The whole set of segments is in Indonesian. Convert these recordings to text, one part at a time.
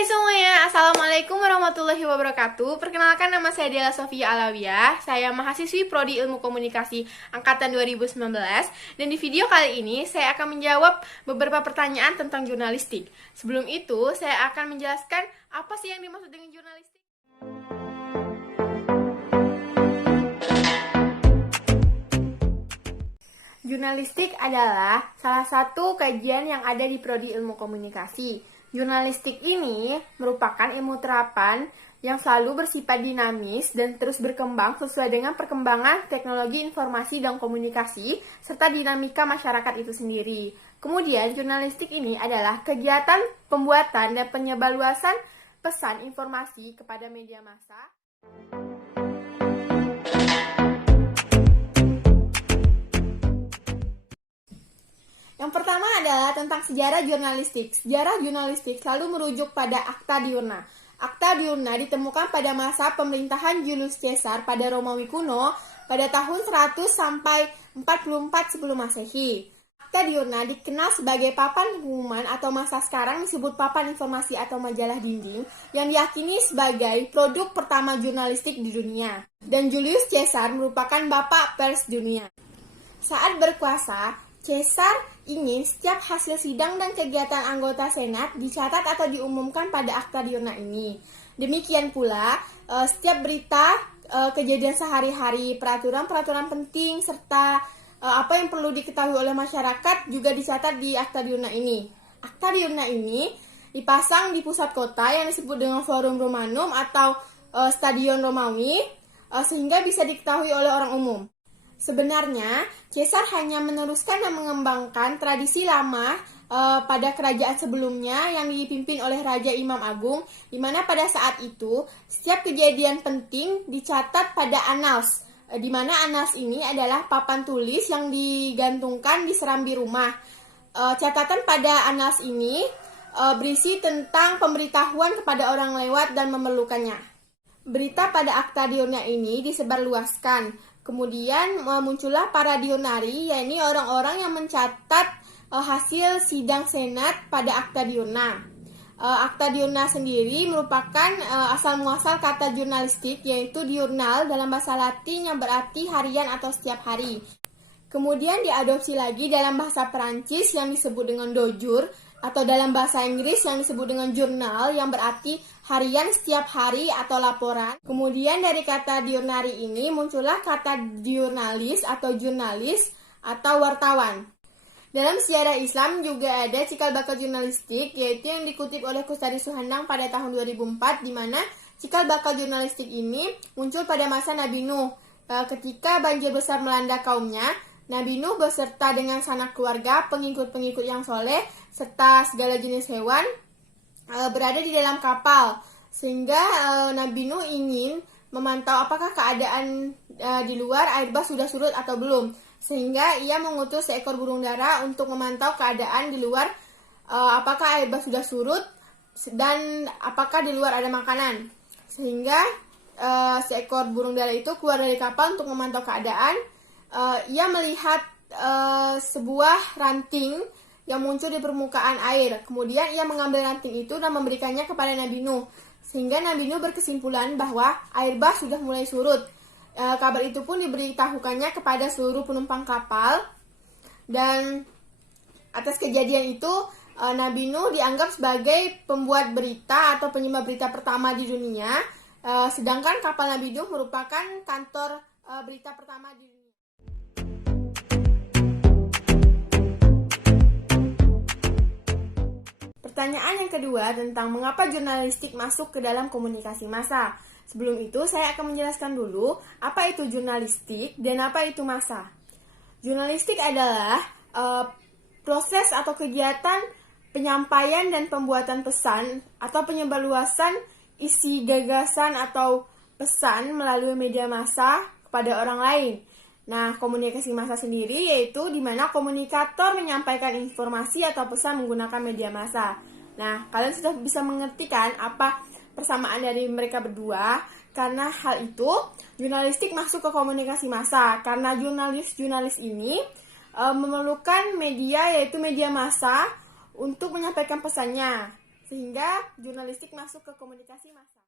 Hai semuanya, Assalamualaikum warahmatullahi wabarakatuh. Perkenalkan, nama saya Dela Sofia Alawiyah. Saya mahasiswi Prodi Ilmu Komunikasi Angkatan 2019. Dan di video kali ini saya akan menjawab beberapa pertanyaan tentang jurnalistik. Sebelum itu, saya akan menjelaskan apa sih yang dimaksud dengan jurnalistik. Jurnalistik adalah salah satu kajian yang ada di Prodi Ilmu Komunikasi. Jurnalistik ini merupakan ilmu terapan yang selalu bersifat dinamis dan terus berkembang sesuai dengan perkembangan teknologi informasi dan komunikasi serta dinamika masyarakat itu sendiri. Kemudian, jurnalistik ini adalah kegiatan pembuatan dan penyebarluasan pesan informasi kepada media massa. Yang pertama adalah tentang sejarah jurnalistik. Sejarah jurnalistik selalu merujuk pada Akta Diurna. Akta Diurna ditemukan pada masa pemerintahan Julius Caesar pada Romawi kuno pada tahun 100 sampai 44 sebelum Masehi. Akta Diurna dikenal sebagai papan pengumuman atau masa sekarang disebut papan informasi atau majalah dinding yang diyakini sebagai produk pertama jurnalistik di dunia. Dan Julius Caesar merupakan bapak pers dunia. Saat berkuasa, Caesar ingin setiap hasil sidang dan kegiatan anggota Senat dicatat atau diumumkan pada Akta Diurna ini. Demikian pula, setiap berita, kejadian sehari-hari, peraturan-peraturan penting, serta apa yang perlu diketahui oleh masyarakat juga dicatat di Akta Diurna ini. Akta Diurna ini dipasang di pusat kota yang disebut dengan Forum Romanum atau Stadion Romawi, sehingga bisa diketahui oleh orang umum. Sebenarnya, Caesar hanya meneruskan dan mengembangkan tradisi lama pada kerajaan sebelumnya yang dipimpin oleh Raja Imam Agung, di mana pada saat itu setiap kejadian penting dicatat pada annals, di mana annals ini adalah papan tulis yang digantungkan di serambi rumah. Catatan pada annals ini berisi tentang pemberitahuan kepada orang lewat dan memerlukannya. Berita pada Akta Diurna ini disebarluaskan. Kemudian muncullah para diurnari, yaitu orang-orang yang mencatat hasil sidang senat pada Akta Diurna. Akta Diurna sendiri merupakan asal-muasal kata jurnalistik, yaitu diurnal dalam bahasa Latin yang berarti harian atau setiap hari. Kemudian diadopsi lagi dalam bahasa Perancis yang disebut dengan dojur, atau dalam bahasa Inggris yang disebut dengan jurnal yang berarti harian setiap hari atau laporan. Kemudian dari kata diurnari ini muncullah kata diurnalis atau jurnalis atau wartawan. Dalam sejarah Islam juga ada cikal bakal jurnalistik, yaitu yang dikutip oleh Kustadi Suhandang pada tahun 2004, di mana cikal bakal jurnalistik ini muncul pada masa Nabi Nuh. Ketika banjir besar melanda kaumnya, Nabi Nuh beserta dengan sanak keluarga, pengikut-pengikut yang soleh, serta segala jenis hewan berada di dalam kapal. Sehingga Nabi Nuh ingin memantau apakah keadaan di luar air bah sudah surut atau belum. Sehingga ia mengutus seekor burung dara untuk memantau keadaan di luar, apakah air bah sudah surut dan apakah di luar ada makanan. Sehingga seekor burung dara itu keluar dari kapal untuk memantau keadaan. Ia melihat sebuah ranting yang muncul di permukaan air. Kemudian ia mengambil ranting itu dan memberikannya kepada Nabi Nuh. Sehingga Nabi Nuh berkesimpulan bahwa air bah sudah mulai surut. Kabar itu pun diberitahukannya kepada seluruh penumpang kapal. Dan atas kejadian itu, Nabi Nuh dianggap sebagai pembuat berita atau penyebar berita pertama di dunia. Sedangkan kapal Nabi Nuh merupakan kantor berita pertama di dunia. Pertanyaan yang kedua tentang mengapa jurnalistik masuk ke dalam komunikasi massa. Sebelum itu, saya akan menjelaskan dulu apa itu jurnalistik dan apa itu massa. Jurnalistik adalah proses atau kegiatan penyampaian dan pembuatan pesan atau penyebarluasan isi gagasan atau pesan melalui media massa kepada orang lain. Nah, komunikasi massa sendiri yaitu di mana komunikator menyampaikan informasi atau pesan menggunakan media massa. Nah, kalian sudah bisa mengerti kan apa persamaan dari mereka berdua? Karena hal itu, jurnalistik masuk ke komunikasi massa. Karena jurnalis ini memerlukan media, yaitu media massa, untuk menyampaikan pesannya. sehingga jurnalistik masuk ke komunikasi massa.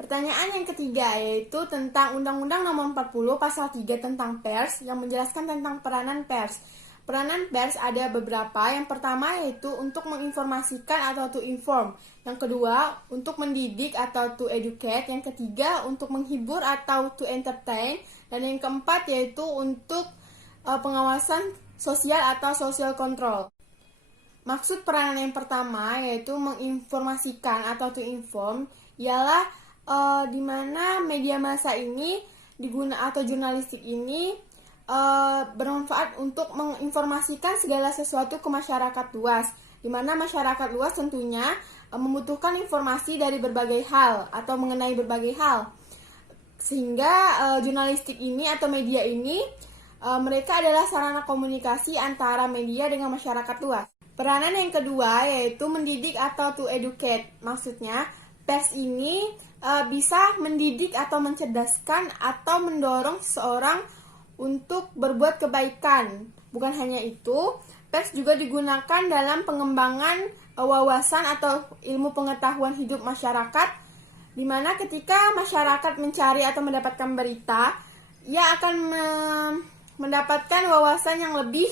Pertanyaan yang ketiga yaitu tentang Undang-Undang Nomor 40 Pasal 3 tentang pers yang menjelaskan tentang peranan pers. Peranan pers ada beberapa. Yang pertama yaitu untuk menginformasikan atau to inform. Yang kedua untuk mendidik atau to educate. Yang ketiga untuk menghibur atau to entertain. Dan yang keempat yaitu untuk pengawasan sosial atau social control. Maksud peranan yang pertama yaitu menginformasikan atau to inform ialah di mana media massa ini atau jurnalistik ini bermanfaat untuk menginformasikan segala sesuatu ke masyarakat luas, di mana masyarakat luas tentunya membutuhkan informasi dari berbagai hal atau mengenai berbagai hal, sehingga jurnalistik ini atau media ini mereka adalah sarana komunikasi antara media dengan masyarakat luas. Peranan yang kedua yaitu mendidik atau to educate, maksudnya pers ini bisa mendidik atau mencerdaskan atau mendorong seseorang untuk berbuat kebaikan. Bukan hanya itu, pers juga digunakan dalam pengembangan wawasan atau ilmu pengetahuan hidup masyarakat, di mana ketika masyarakat mencari atau mendapatkan berita, ia akan mendapatkan wawasan yang lebih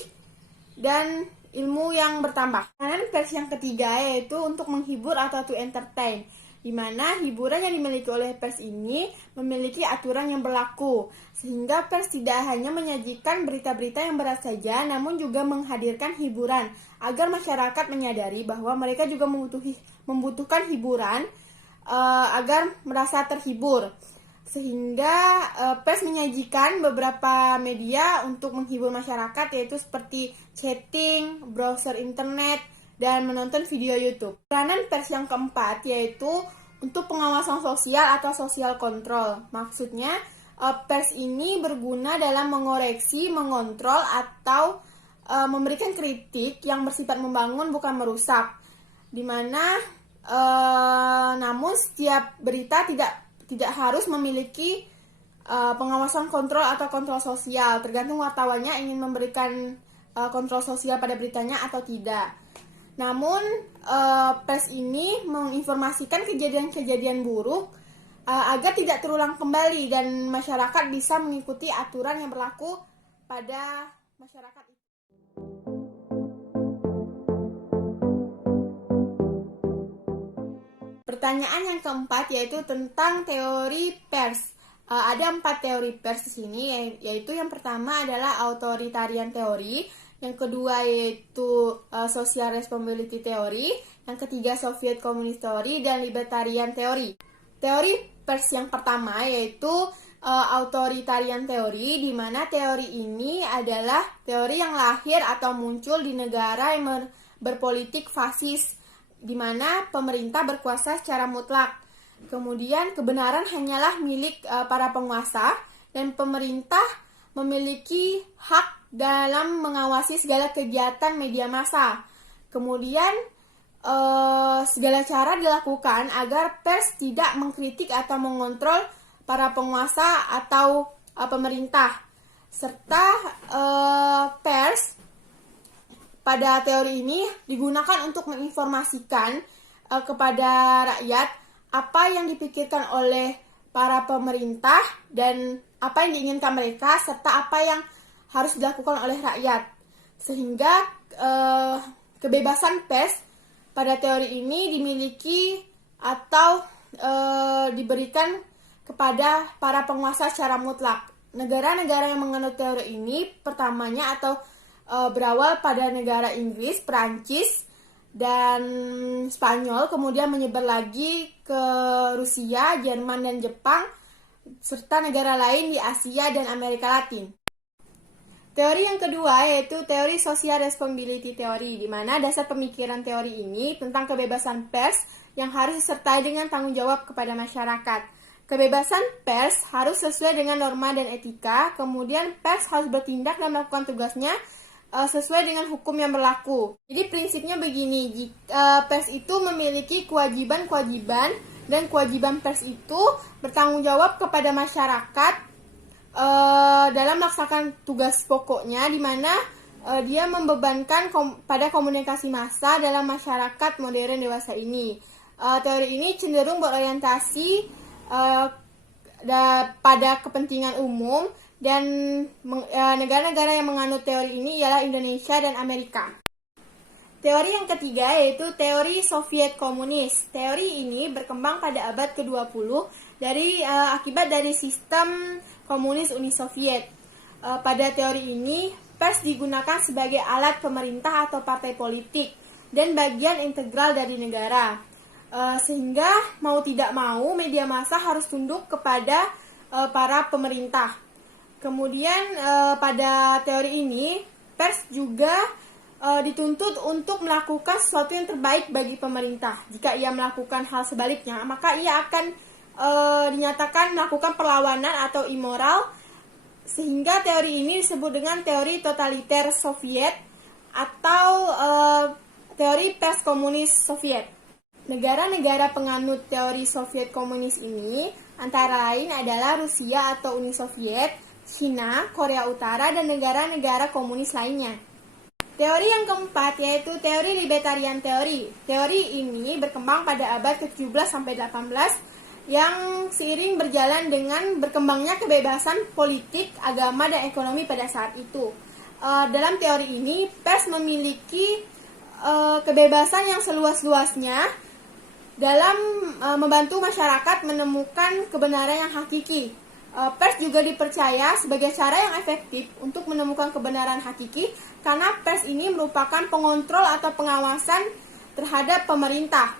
dan ilmu yang bertambah. Dan pers yang ketiga yaitu untuk menghibur atau to entertain, di mana hiburan yang dimiliki oleh pers ini memiliki aturan yang berlaku, sehingga pers tidak hanya menyajikan berita-berita yang berat saja, namun juga menghadirkan hiburan, agar masyarakat menyadari bahwa mereka juga membutuhkan hiburan agar merasa terhibur. Sehingga pers menyajikan beberapa media untuk menghibur masyarakat, yaitu seperti chatting, browser internet, dan menonton video YouTube. Peranan pers yang keempat yaitu untuk pengawasan sosial atau social control. Maksudnya pers ini berguna dalam mengoreksi, mengontrol, atau memberikan kritik yang bersifat membangun bukan merusak. Dimana namun setiap berita tidak harus memiliki pengawasan kontrol atau kontrol sosial, tergantung wartawannya ingin memberikan kontrol sosial pada beritanya atau tidak. Namun, pers ini menginformasikan kejadian-kejadian buruk agar tidak terulang kembali dan masyarakat bisa mengikuti aturan yang berlaku pada masyarakat itu. Pertanyaan yang keempat yaitu tentang teori pers. Ada 4 teori pers di sini, yaitu yang pertama adalah authoritarian teori, yang kedua yaitu social responsibility theory, yang ketiga Soviet Communist Theory, dan libertarian theory. Teori pers yang pertama yaitu authoritarian theory, di mana teori ini adalah teori yang lahir atau muncul di negara yang berpolitik fasis, di mana pemerintah berkuasa secara mutlak. Kemudian kebenaran hanyalah milik para penguasa dan pemerintah memiliki hak dalam mengawasi segala kegiatan media massa. Kemudian segala cara dilakukan agar pers tidak mengkritik atau mengontrol para penguasa atau pemerintah. Serta pers pada teori ini digunakan untuk menginformasikan kepada rakyat apa yang dipikirkan oleh para pemerintah dan apa yang diinginkan mereka, serta apa yang harus dilakukan oleh rakyat. Sehingga kebebasan pers pada teori ini dimiliki atau diberikan kepada para penguasa secara mutlak. Negara-negara yang menganut teori ini pertamanya atau berawal pada negara Inggris, Perancis, dan Spanyol, kemudian menyebar lagi ke Rusia, Jerman, dan Jepang, serta negara lain di Asia dan Amerika Latin. Teori yang kedua yaitu teori social responsibility theory, di mana dasar pemikiran teori ini tentang kebebasan pers yang harus disertai dengan tanggung jawab kepada masyarakat. Kebebasan pers harus sesuai dengan norma dan etika, kemudian pers harus bertindak dan melakukan tugasnya sesuai dengan hukum yang berlaku. Jadi prinsipnya begini, pers itu memiliki kewajiban-kewajiban dan kewajiban pers itu bertanggung jawab kepada masyarakat dalam melaksanakan tugas pokoknya, di mana dia membebankan pada komunikasi massa dalam masyarakat modern dewasa ini. Teori ini cenderung berorientasi pada kepentingan umum, dan negara-negara yang menganut teori ini ialah Indonesia dan Amerika. Teori yang ketiga yaitu teori Soviet komunis. Teori ini berkembang pada abad ke-20 akibat dari sistem komunis Uni Soviet. Pada teori ini, pers digunakan sebagai alat pemerintah atau partai politik dan bagian integral dari negara. Sehingga mau tidak mau media massa harus tunduk kepada para pemerintah. Kemudian pada teori ini, pers juga dituntut untuk melakukan sesuatu yang terbaik bagi pemerintah. Jika ia melakukan hal sebaliknya, maka ia akan dinyatakan melakukan perlawanan atau immoral, sehingga teori ini disebut dengan teori totaliter Soviet atau teori pers komunis Soviet. Negara-negara penganut teori Soviet komunis ini antara lain adalah Rusia atau Uni Soviet, Cina, Korea Utara, dan negara-negara komunis lainnya. Teori yang keempat yaitu teori libertarian teori. Teori ini berkembang pada abad ke-17-18 yang seiring berjalan dengan berkembangnya kebebasan politik, agama, dan ekonomi pada saat itu. Dalam teori ini, pers memiliki kebebasan yang seluas-luasnya dalam membantu masyarakat menemukan kebenaran yang hakiki. Pers juga dipercaya sebagai cara yang efektif untuk menemukan kebenaran hakiki, karena pers ini merupakan pengontrol atau pengawasan terhadap pemerintah.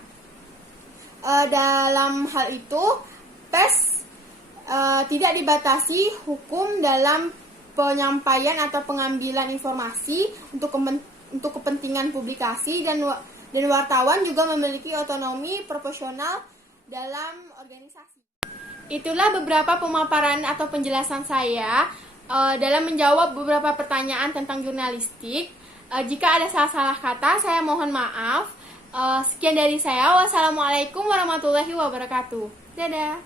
Dalam hal itu, pers tidak dibatasi hukum dalam penyampaian atau pengambilan informasi untuk kepentingan publikasi, dan wartawan juga memiliki otonomi proporsional dalam organisasi. Itulah beberapa pemaparan atau penjelasan saya dalam menjawab beberapa pertanyaan tentang jurnalistik. Jika ada salah-salah kata, saya mohon maaf. Sekian dari saya. Wassalamualaikum warahmatullahi wabarakatuh. Dadah.